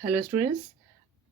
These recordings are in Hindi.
हेलो स्टूडेंट्स,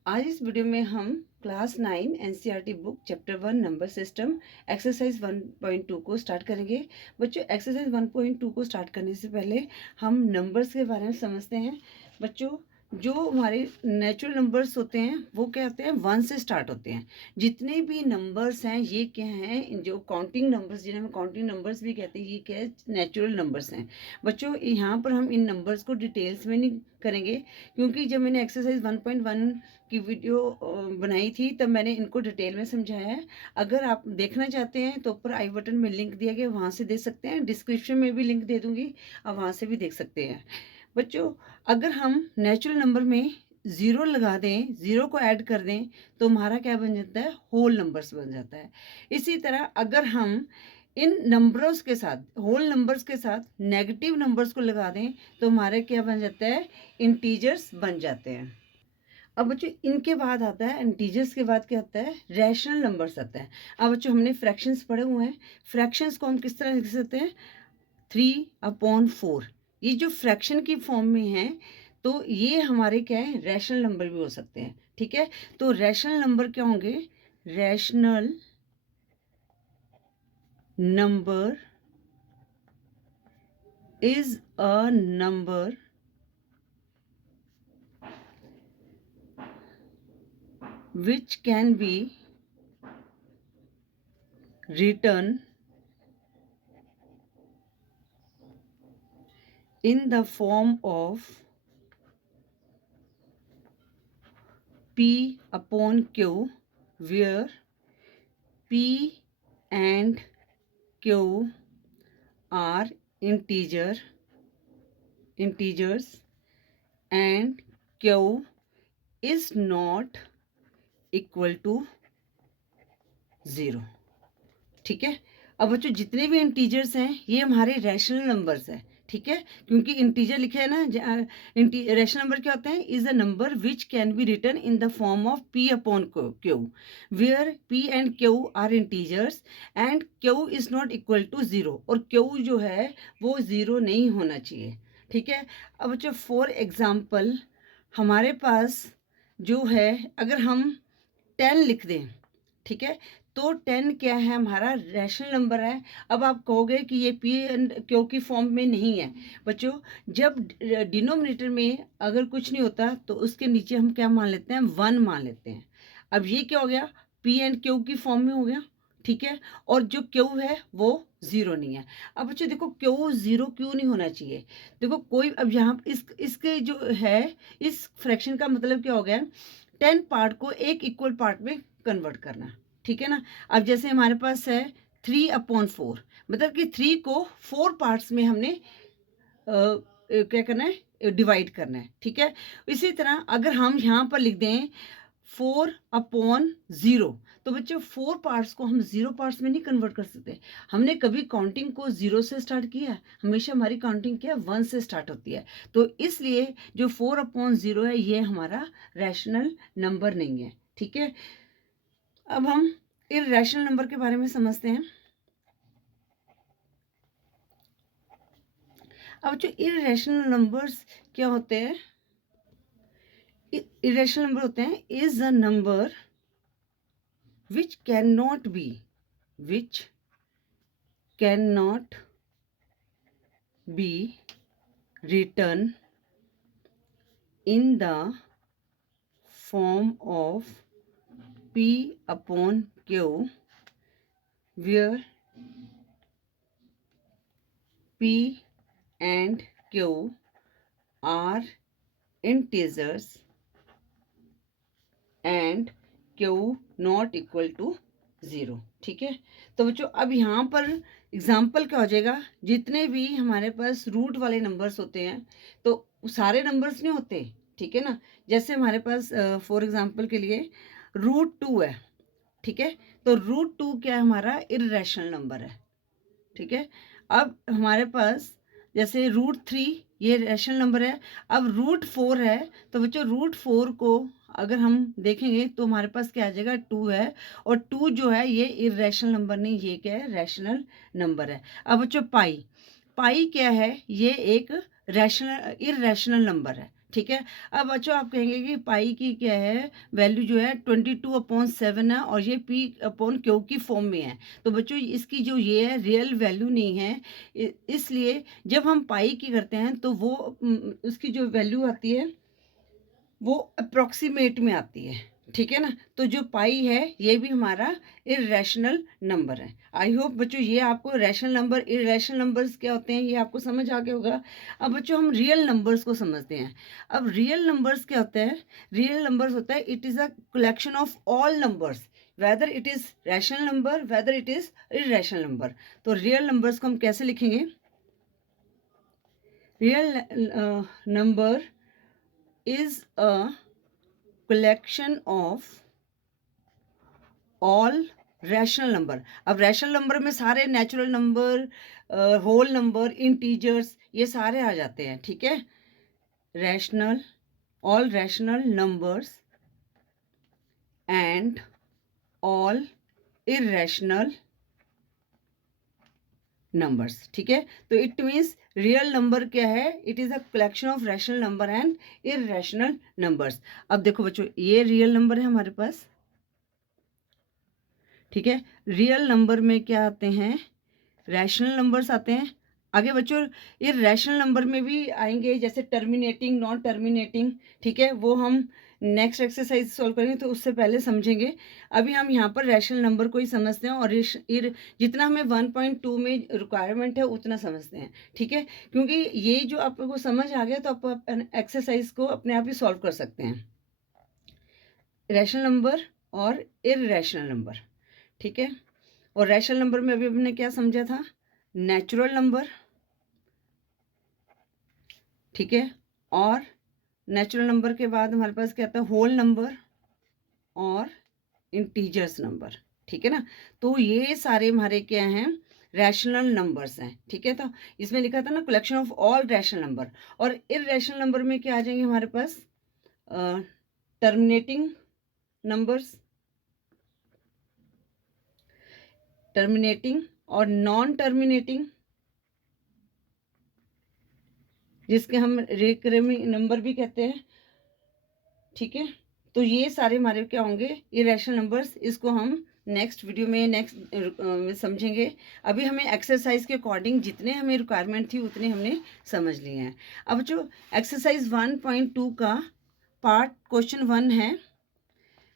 आज इस वीडियो में हम class 9 NCERT book chapter 1 number system exercise 1.2 को स्टार्ट करेंगे। बच्चों, एक्सरसाइज 1.2 को स्टार्ट करने से पहले हम नंबर्स के बारे में समझते हैं। बच्चों, जो हमारे नेचुरल नंबर्स होते हैं वो क्या होते हैं, 1 से स्टार्ट होते हैं। जितने भी नंबर्स हैं ये क्या हैं, जो काउंटिंग नंबर्स जिन्हें हम काउंटिंग नंबर्स भी कहते हैं, ये क्या है, नेचुरल नंबर्स हैं। बच्चों, यहाँ पर हम इन नंबर्स को डिटेल्स में नहीं करेंगे, क्योंकि जब मैंने एक्सरसाइज 1.1 की वीडियो बनाई थी तब मैंने इनको डिटेल में समझाया है। अगर आप देखना चाहते हैं तो ऊपर आई बटन में लिंक दिया गया, वहाँ से देख सकते हैं। डिस्क्रिप्शन में भी लिंक दे दूँगी, आप वहाँ से भी देख सकते हैं। बच्चों, अगर हम नेचुरल नंबर में ज़ीरो लगा दें, ज़ीरो को ऐड कर दें, तो हमारा क्या बन जाता है, होल नंबर्स बन जाता है। इसी तरह अगर हम इन नंबर्स के साथ, होल नंबर्स के साथ नेगेटिव नंबर्स को लगा दें, तो हमारे क्या बन जाता है, इंटीजर्स बन जाते हैं। अब बच्चों, इनके बाद आता है, इंटीजर्स के बाद क्या आता है, रैशनल नंबर्स आता है। अब बच्चों, हमने फ्रैक्शंस पढ़े हुए हैं। फ्रैक्शंस को हम किस तरह लिख सकते हैं, 3/4। ये जो फ्रैक्शन की फॉर्म में है, तो ये हमारे क्या है, रैशनल नंबर भी हो सकते हैं। ठीक है, तो रैशनल नंबर क्या होंगे, rational number is a number which can be written in the form of P/Q, where P and Q are integers and Q is not equal to 0। ठीक है, अब बच्चों, जितने भी इंटीजर्स हैं ये हमारे रैशनल नंबर्स हैं। ठीक है, क्योंकि इंटीजर लिखे है ना, रैशनल नंबर क्या होते हैं, is a number which can be written in the form of P/Q, where P and Q are integers and Q is not equal to 0, और Q जो है वो 0 नहीं होना चाहिए। ठीक है, अब बच्चों, फॉर एग्जाम्पल हमारे पास जो है, अगर हम 10 लिख दें, ठीक है, तो 10 क्या है, हमारा रैशनल नंबर है। अब आप कहोगे कि ये P एंड Q की फॉर्म में नहीं है। बच्चों, जब डिनोमिनेटर में अगर कुछ नहीं होता तो उसके नीचे हम क्या मान लेते हैं, 1 मान लेते हैं। अब ये क्या हो गया, P एंड Q की फॉर्म में हो गया। ठीक है, और जो Q है वो 0 नहीं है। अब बच्चों देखो, Q 0 क्यों नहीं होना चाहिए। देखो, कोई अब यहाँ इसके जो है, इस फ्रैक्शन का मतलब क्या हो गया, 10 पार्ट को एक इक्वल पार्ट में कन्वर्ट करना। ठीक है ना, अब जैसे हमारे पास है 3/4, मतलब कि 3 को 4 पार्ट्स में हमने क्या करना है, डिवाइड करना है। ठीक है, इसी तरह अगर हम यहाँ पर लिख दें 4/0, तो बच्चों 4 पार्ट्स को हम 0 पार्ट्स में नहीं कन्वर्ट कर सकते। हमने कभी काउंटिंग को 0 से स्टार्ट किया है, हमेशा हमारी काउंटिंग क्या 1 से स्टार्ट होती है। तो इसलिए जो 4/0 है ये हमारा रैशनल नंबर नहीं है। ठीक है, अब हम इर्रेशनल नंबर के बारे में समझते हैं। अब जो इर्रेशनल नंबर्स क्या होते हैं, इरेशनल नंबर होते हैं, is a number which can not be written in the form of P/Q, where P and Q are integers and Q not equal to 0। ठीक है, तो बच्चों अब यहाँ पर एग्जाम्पल क्या हो जाएगा, जितने भी हमारे पास रूट वाले नंबर्स होते हैं तो सारे नंबर्स नहीं होते। ठीक है ना, जैसे हमारे पास फॉर एग्जाम्पल के लिए √2 है। ठीक है, तो √2 क्या है, हमारा इर्रेशनल नंबर है। ठीक है, अब हमारे पास जैसे √3 ये रैशनल नंबर है। अब √4 है, तो बच्चों √4 को अगर हम देखेंगे तो हमारे पास क्या आ जाएगा, 2 है, और 2 जो है ये इर्रेशनल नंबर नहीं, ये क्या है, रैशनल नंबर है। अब बच्चों पाई क्या है, ये एक इर्रेशनल नंबर है। ठीक है। अब बच्चों आप कहेंगे कि पाई की क्या है वैल्यू जो है 22/7 है और ये P/Q की फॉर्म में है। तो बच्चों इसकी जो ये है रियल वैल्यू नहीं है, इसलिए जब हम पाई की करते हैं तो वो उसकी जो वैल्यू आती है वो अप्रॉक्सीमेट में आती है, ठीक है ना। तो जो पाई है ये भी हमारा इरेशनल नंबर है। आई होप बच्चों ये आपको रैशनल नंबर इरेशनल नंबर्स क्या होते हैं ये आपको समझ आ गया होगा। अब बच्चों हम रियल नंबर्स को समझते हैं। अब रियल नंबर्स क्या होता है? रियल नंबर्स होता है it is a collection of all numbers, whether it is rational number whether it is irrational number. तो रियल नंबर्स को हम कैसे लिखेंगे? Real number is a collection of all rational number. अब रैशनल नंबर में सारे natural number, whole number, integers ये सारे आ जाते हैं, ठीक है। Rational, all rational numbers and all irrational numbers, ठीक है। तो इट मीन्स रियल नंबर क्या है? It is a collection of rational number and irrational numbers. अब देखो बच्चों ये रियल नंबर है हमारे पास, ठीक है। रियल नंबर में क्या आते हैं? रैशनल नंबर्स आते हैं। आगे बच्चों ये रैशनल नंबर में भी आएंगे जैसे टर्मिनेटिंग, नॉन टर्मिनेटिंग, ठीक है। वो हम नेक्स्ट एक्सरसाइज सॉल्व करेंगे तो उससे पहले समझेंगे। अभी हम यहाँ पर रैशनल नंबर को ही समझते हैं और जितना हमें 1.2 में रिक्वायरमेंट है उतना समझते हैं, ठीक है। क्योंकि ये जो आपको समझ आ गया तो आप एक्सरसाइज को अपने आप ही सॉल्व कर सकते हैं। रैशनल नंबर और इररेशनल नंबर, ठीक है। और रैशनल नंबर में अभी हमने क्या समझा था? नेचुरल नंबर, ठीक है। और नेचुरल नंबर के बाद हमारे पास क्या आता है? होल नंबर और इंटीजर्स नंबर, ठीक है ना। तो ये सारे हमारे क्या हैं? रैशनल नंबर्स हैं, ठीक है। तो इसमें लिखा था ना collection of all rational number. और इररेशनल नंबर में क्या आ जाएंगे हमारे पास? टर्मिनेटिंग नंबर्स, टर्मिनेटिंग और नॉन टर्मिनेटिंग, जिसके हम रिकरिंग नंबर भी कहते हैं, ठीक है। तो ये सारे हमारे क्या होंगे? Irrational numbers. इसको हम नेक्स्ट वीडियो में में समझेंगे। अभी हमें एक्सरसाइज के अकॉर्डिंग जितने हमें रिक्वायरमेंट थी उतने हमने समझ लिए हैं। अब जो एक्सरसाइज 1.2 का पार्ट क्वेश्चन 1 है,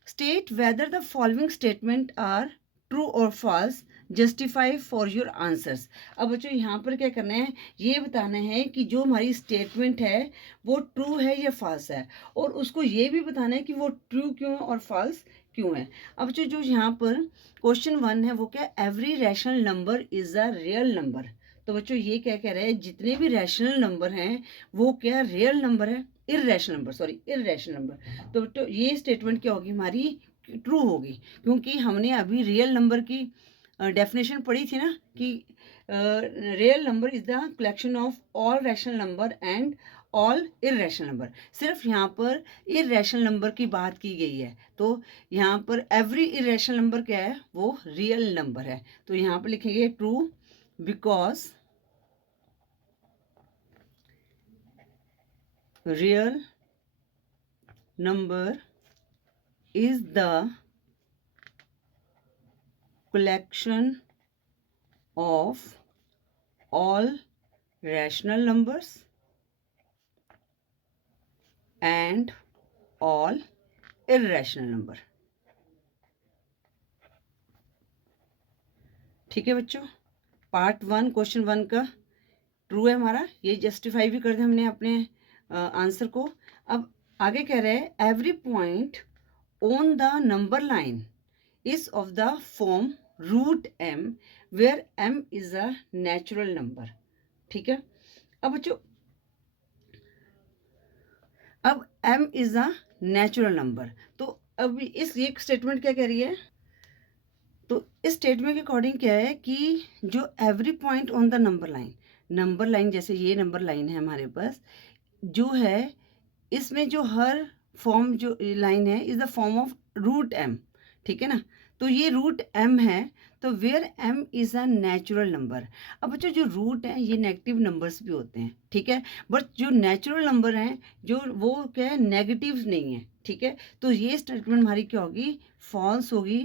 state whether the following statement are true or false, justify for your answers. अब बच्चों यहाँ पर क्या करना है? ये बताना है कि जो हमारी स्टेटमेंट है वो ट्रू है या फॉल्स है, और उसको ये भी बताना है कि वो ट्रू क्यों और फॉल्स क्यों है। अब जो यहाँ पर क्वेश्चन 1 है वो क्या? Every rational number is a real number. तो बच्चों ये क्या कह रहे हैं? जितने भी रैशनल नंबर हैं वो क्या रियल नंबर है? Irrational number, sorry irrational number. तो ये स्टेटमेंट क्या होगी हमारी? ट्रू होगी, क्योंकि हमने अभी रियल नंबर की डेफिनेशन पढ़ी थी ना कि real number is the collection of all rational number and all irrational number. सिर्फ यहाँ पर इररेशनल नंबर की बात की गई है, तो यहाँ पर एवरी इररेशनल नंबर क्या है? वो रियल नंबर है। तो यहाँ पर लिखेंगे true because real number is the collection of all rational numbers and all irrational number, ठीक है बच्चों। पार्ट 1 क्वेश्चन 1 का ट्रू है हमारा, ये जस्टिफाई भी कर दिया हमने अपने आंसर को। अब आगे कह रहे हैं every point on the number line is of the form root M where M is a natural number, ठीक है। अब बच्चों अब M is a natural number, तो अब इस ये स्टेटमेंट क्या कह रही है? तो इस स्टेटमेंट के अकॉर्डिंग क्या है कि जो every point on the number line जैसे ये नंबर लाइन है हमारे पास जो है, इसमें जो हर फॉर्म जो लाइन है is the form of root M, ठीक है ना। तो ये रूट m है, तो where m is a natural number. अब बच्चों जो रूट हैं ये नेगेटिव नंबर्स भी होते हैं, ठीक है, बट जो नेचुरल नंबर हैं जो वो क्या है, नेगेटिव नहीं है, ठीक है। तो ये स्टेटमेंट हमारी क्या होगी, फॉल्स होगी,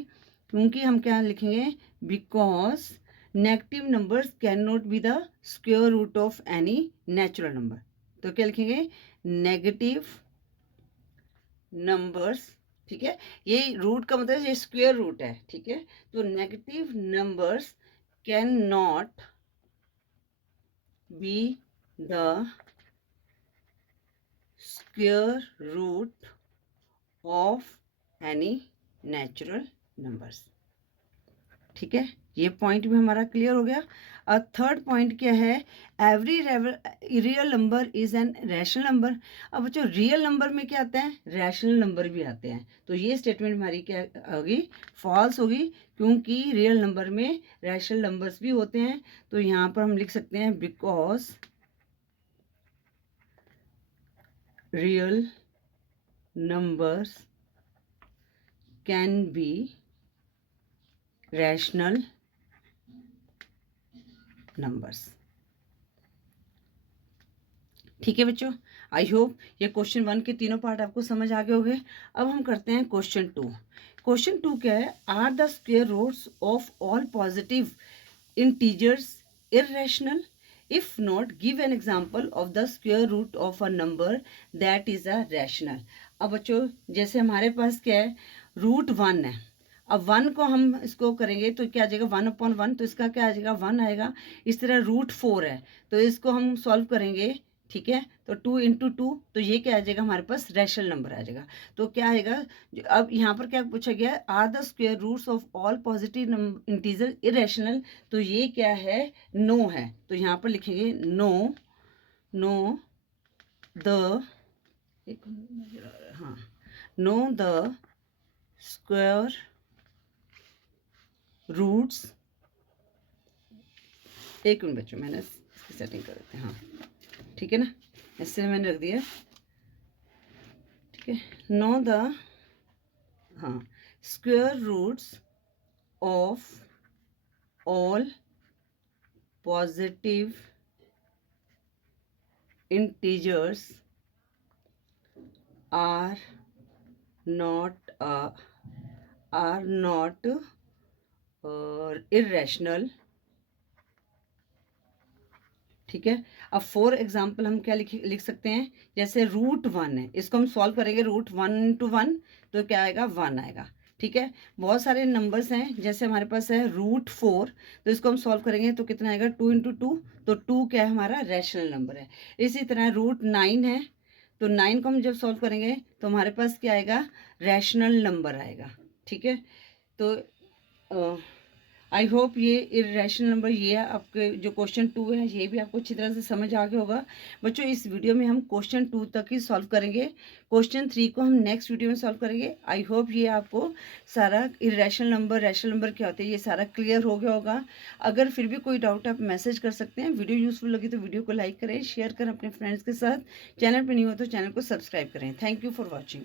क्योंकि हम क्या लिखेंगे, because negative numbers can not be the square root of any natural number. तो क्या लिखेंगे, नेगेटिव नंबर्स, ठीक है, ये रूट का मतलब ये स्क्वायर रूट है, ठीक है। तो negative numbers can not be the square root of any natural numbers, ठीक है। ये पॉइंट भी हमारा क्लियर हो गया। और थर्ड पॉइंट क्या है, every real number is an rational number. अब बच्चों रियल नंबर में क्या आता है, रैशनल नंबर भी आते हैं। तो ये स्टेटमेंट हमारी क्या होगी, फॉल्स होगी, क्योंकि रियल नंबर में रैशनल नंबर्स भी होते हैं। तो यहाँ पर हम लिख सकते हैं, because real numbers can be rational numbers, ठीक है बच्चों। आई होप ये क्वेश्चन 1 के तीनों पार्ट आपको समझ आ गए होंगे। अब हम करते हैं क्वेश्चन 2। क्वेश्चन 2 क्या है, are the square roots of all positive integers irrational, if not give an example of the square root of a number that is a rational. अब बच्चों जैसे हमारे पास क्या है, रूट 1 है। अब 1 को हम इसको करेंगे तो क्या आ जाएगा, 1/1, तो इसका क्या आ जाएगा, 1 आएगा। इस तरह रूट 4 है, तो इसको हम सॉल्व करेंगे, ठीक है। तो 2 × 2, तो ये क्या आ जाएगा, हमारे पास रैशनल नंबर आ जाएगा। तो क्या आएगा, अब यहाँ पर क्या पूछा गया है, are the square roots of all positive integer irrational. तो ये क्या है, नो है। तो यहाँ पर लिखेंगे नो, नो द, हाँ, नो द स्क्वायर रूट्स, एक मिनट बच्चों मैंने इसकी सेटिंग कर देते हैं, हाँ ठीक है ना, इससे मैंने रख दिया, ठीक है। नो द, हाँ, square roots of all positive integers are not irrational, ठीक है। अब फॉर एग्जाम्पल हम क्या लिख सकते हैं, जैसे रूट 1 है, इसको हम सॉल्व करेंगे, रूट 1 × 1, तो क्या आएगा, 1 आएगा, ठीक है। बहुत सारे नंबर्स हैं, जैसे हमारे पास है रूट 4, तो इसको हम सॉल्व करेंगे तो कितना आएगा, 2 × 2, तो 2 क्या है, हमारा रैशनल नंबर है। इसी तरह रूट 9 है, तो 9 को हम जब सॉल्व करेंगे तो हमारे पास क्या आएगा, रैशनल नंबर आएगा, ठीक है। तो आई होप ये इरेशनल नंबर, ये है आपके जो क्वेश्चन 2 है, ये भी आपको अच्छी तरह से समझ आ गया होगा। बच्चों इस वीडियो में हम क्वेश्चन 2 तक ही सॉल्व करेंगे, क्वेश्चन 3 को हम नेक्स्ट वीडियो में सॉल्व करेंगे। आई होप ये आपको सारा इरेशनल नंबर, रैशनल नंबर क्या होते हैं, ये सारा क्लियर हो गया होगा। अगर फिर भी कोई डाउट आप मैसेज कर सकते हैं। वीडियो यूजफुल लगी तो वीडियो को लाइक करें, शेयर करें अपने फ्रेंड्स के साथ। चैनल पर नहीं हो तो चैनल को सब्सक्राइब करें। Thank you for watching.